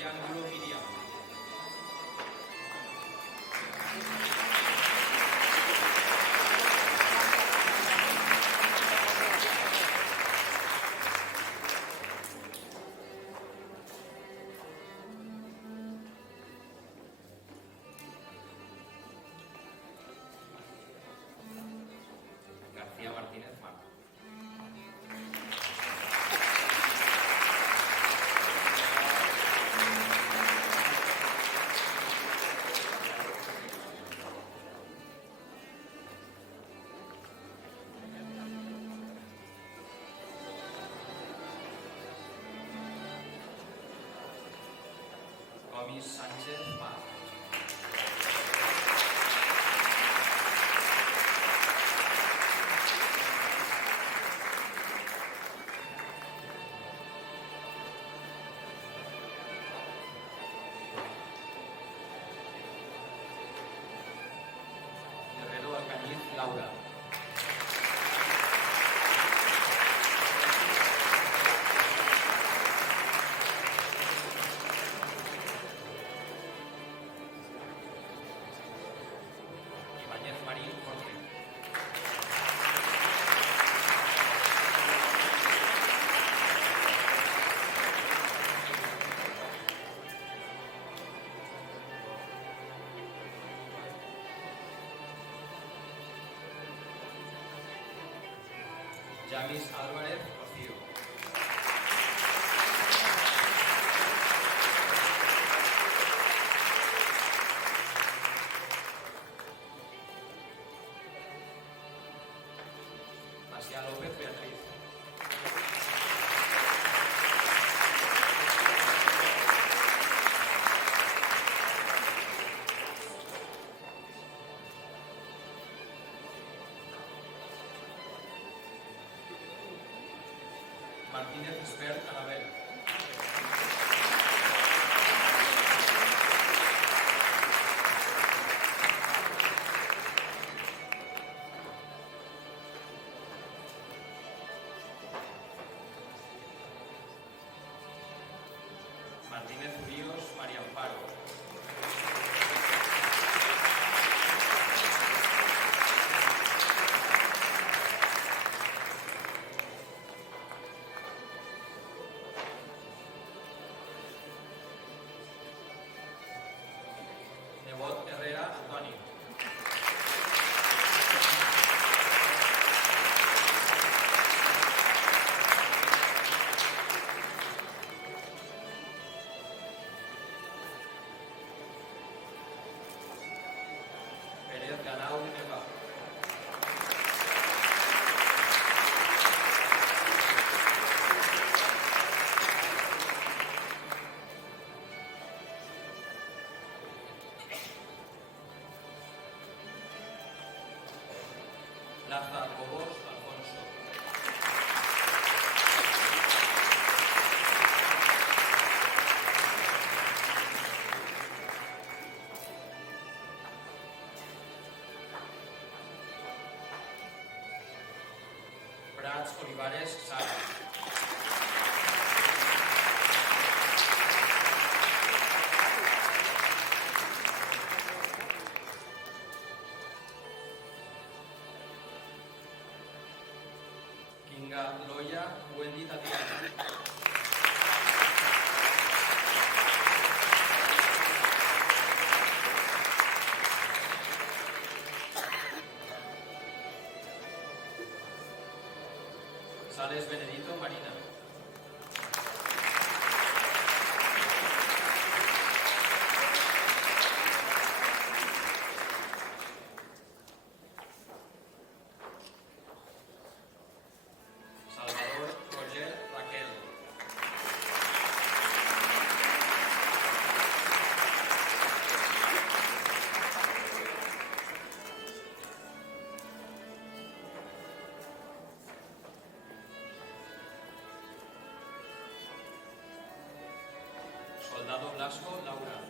y Ángulo Miriam. García Martínez Marco. Gomis Sánchez Mar. Guerrero Alcañiz Laura. Ibáñez Marín Jorge. Yamis Álvarez Rocío. Asia López Beatriz. Martínez Espert Anabel. Martínez Ríos María Amparo. Nebot Herrera Antoni. Pérez Ganau Eva. Laza Cobos Alfonso. Prats Olivares Sara. Kinga Loya Wendy Tatiana. Sales Benedito Marina. Salvador Roger Raquel. Soldado Blasco Laura.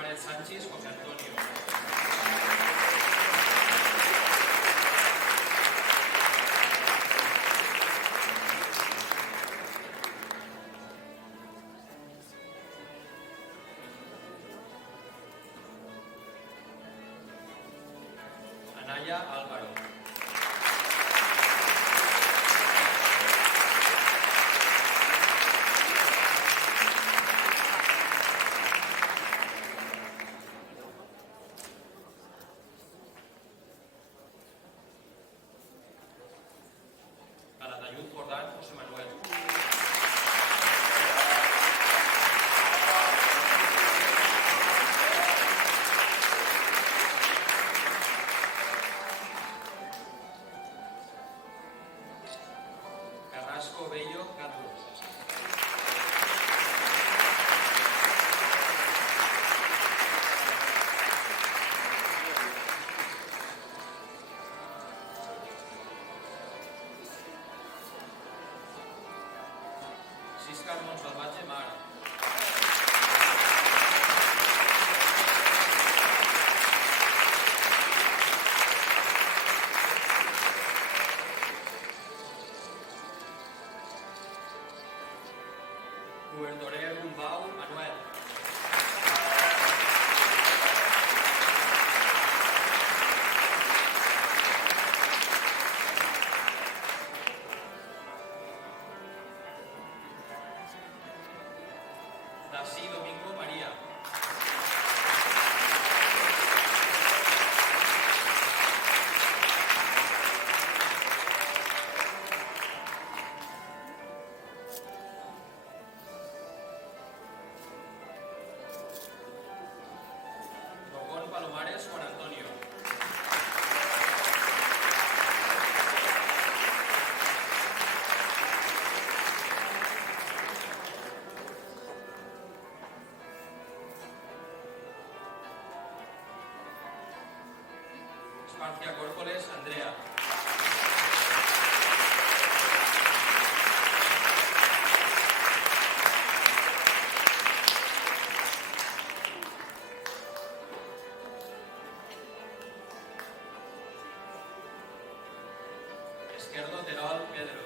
Álvarez Sánchez, José Antonio. Anaya Álvaro. Calatayud Jordán José Manuel. Carrasco Bello Carlos. Siscar Montsalvatge Mara. Guberdorer Gumbau Manuel. Dací Domingo María. Rocón Palomares Juan Antonio. Esparcia Córcoles Andrea. Esquerdo Terol Pedro.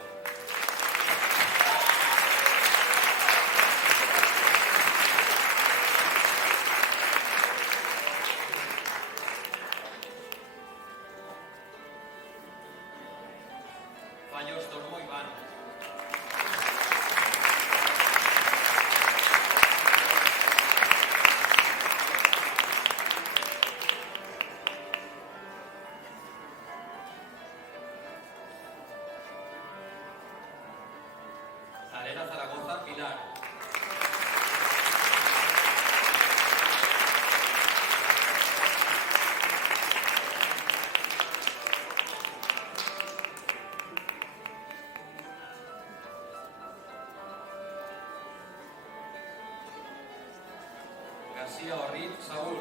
Fallos Tormo Iván. Talera Zaragoza Pilar. García Orriz Saúl.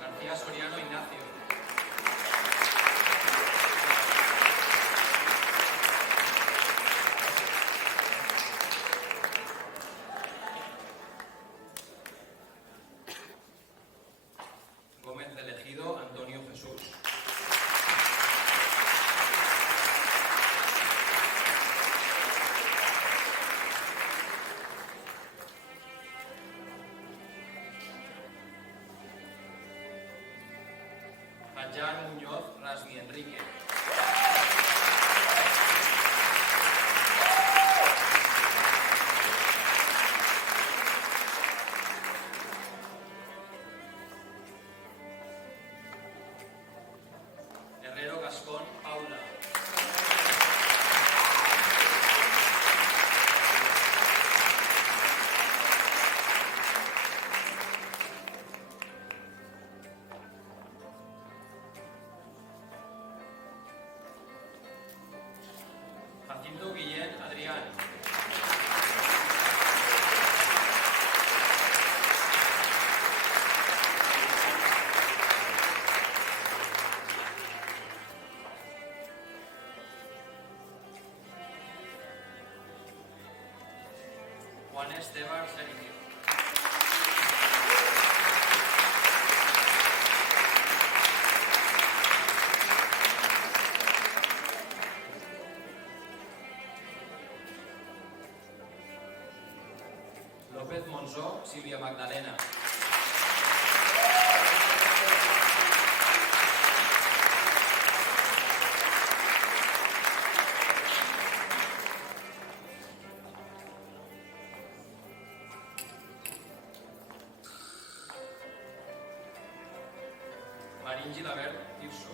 García Soriano Ignacio. Gómez del Ejido Antonio Jesús. Jan Muñoz Rasmi Enrique. Herrero Gascón Paula. Sílvia Magdalena. Marín Gilabert Tirso.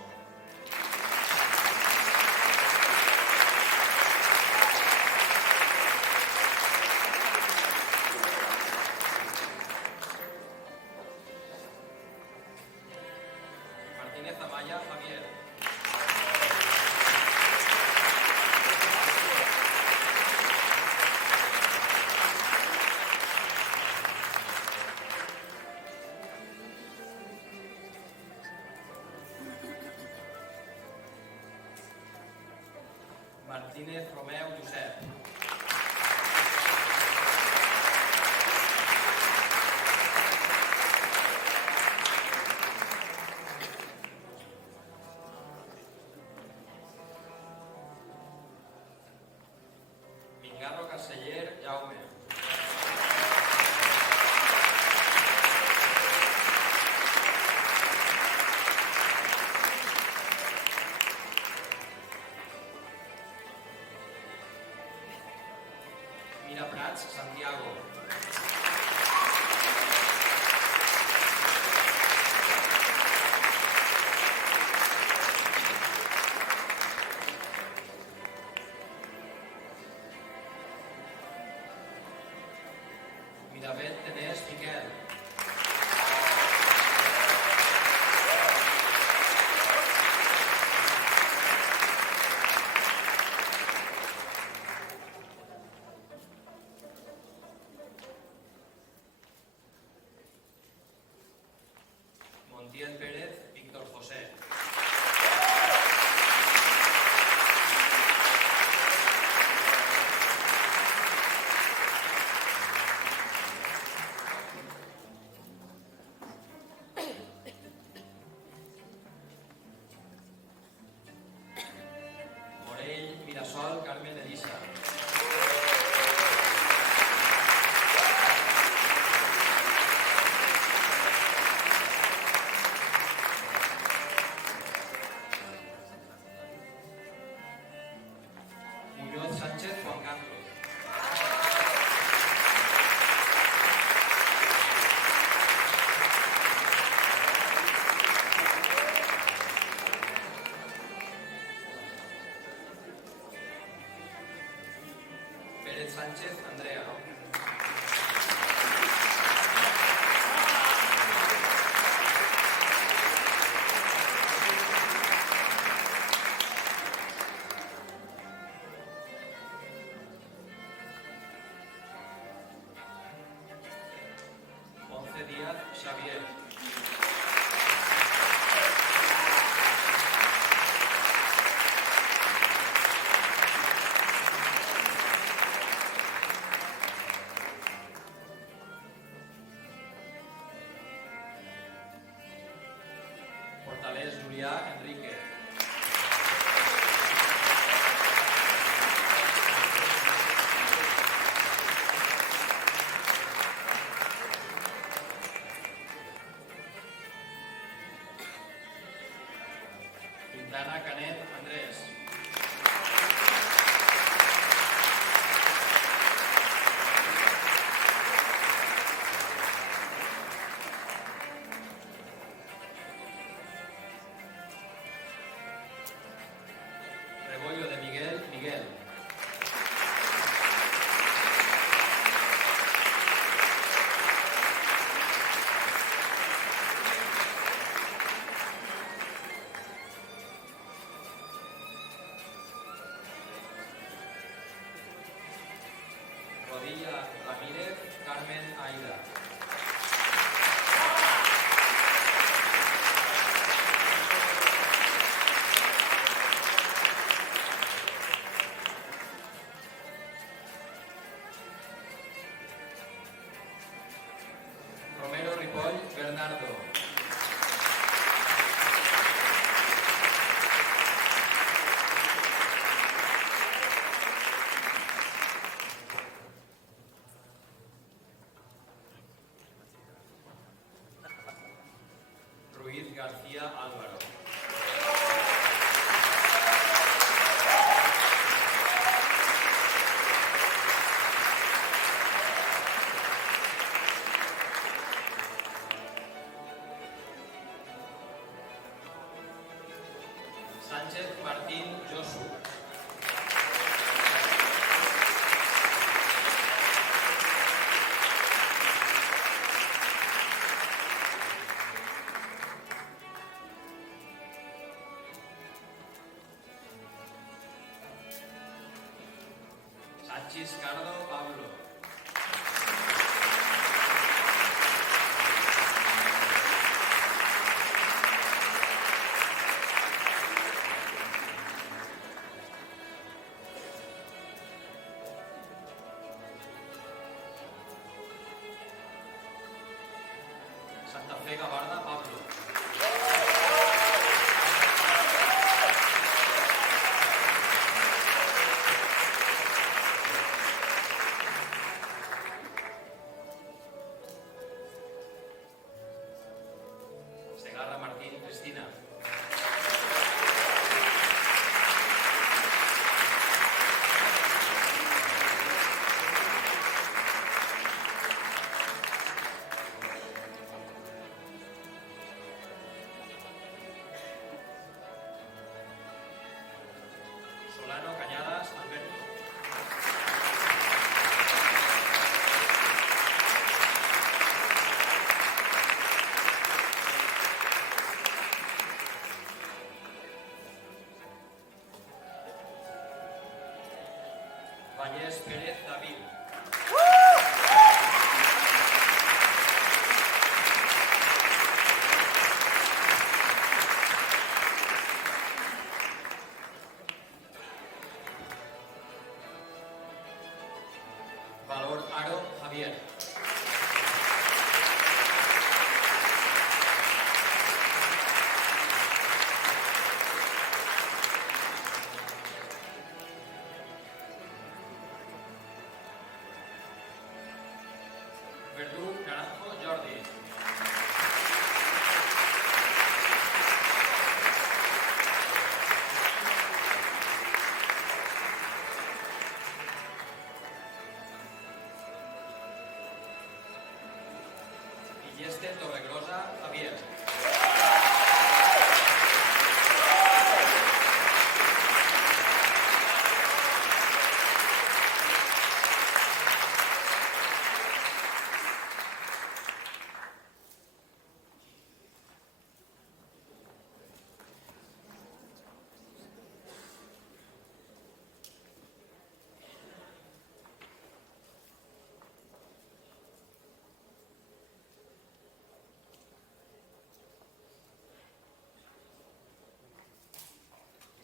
Martínez Amaya Javier. Martínez Romeu Josep. Mingarro Casteller Jaume. Mira Prats Santiago. Miravet Tenés Miquel. Montiel Pérez Víctor José. Morell Mirasol Carmen Elisa. Muñoz Sánchez Juan Carlos. Pérez Sánchez Andrea. Ponce Díaz Xavier. Portalés Julià Enrique. Quintana Canet Andrés. Rebollo de Miguel Miguel. Rodilla Ramírez Carmen Aida. Romero Ripoll Bernardo. García Álvaro. Sánchez Martín Josu. Sánchez Cardo Pablo. Santa Fe Gabarda Pablo. Segarra Martín Cristina. Solano Cañadas Alberto. Vallès Pérez David. Valor Aro Javier. Verdú Naranjo Jordi. Illeste Torregrosa Javier.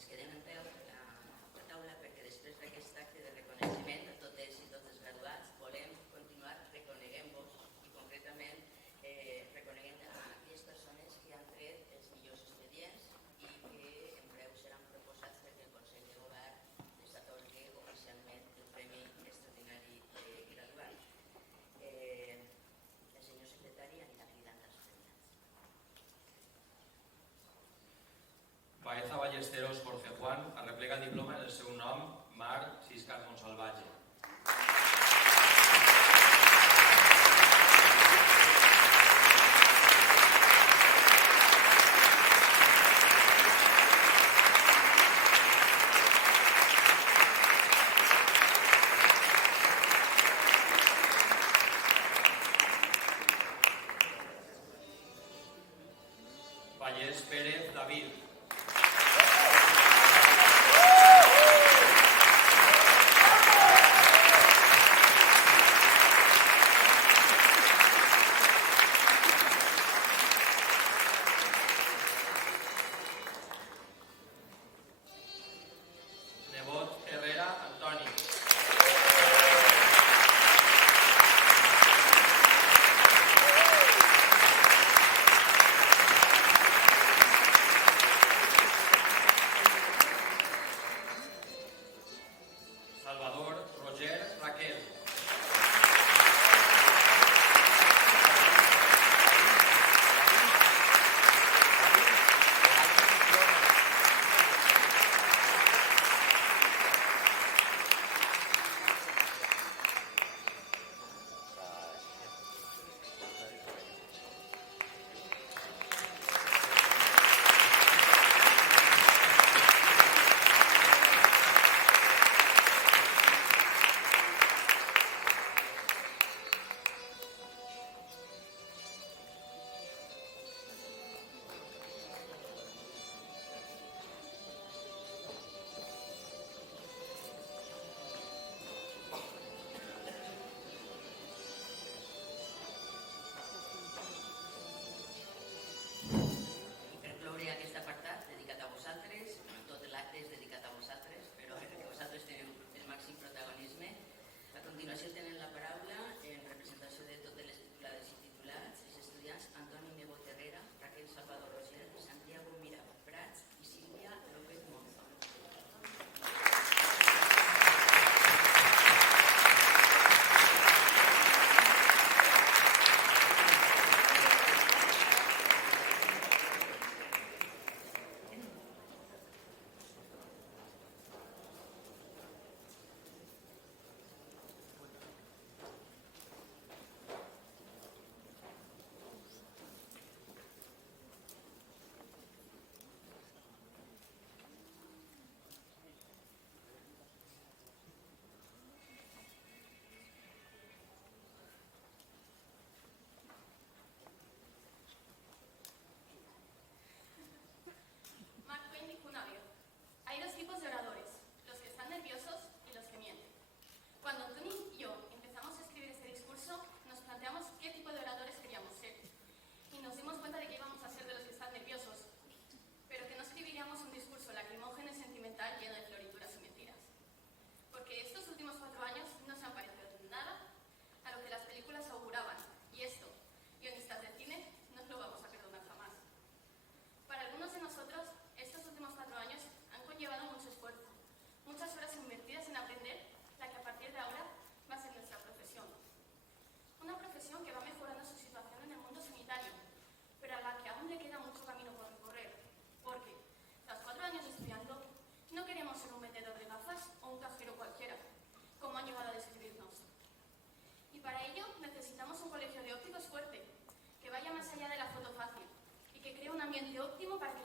Es quedem en peu la taula perquè després d'aquest acte de reconeixement a totes i tots els graduats volem continuar reconeguent-vos i concretament reconeguent a aquelles persones que han tret els millors expedients i que en breu seran proposats perquè el Consell de Govern les atorgui oficialment el Premi Extraordinari Graduat. El senyor secretari anirà cridant els premiats. Baeza Ballesteros Jorge Juan arreplega el diploma en el seu nom Mar Siscar Monsalvatge. Vallès Pérez David. Nebot Herrera Antoni. ambiente óptimo para que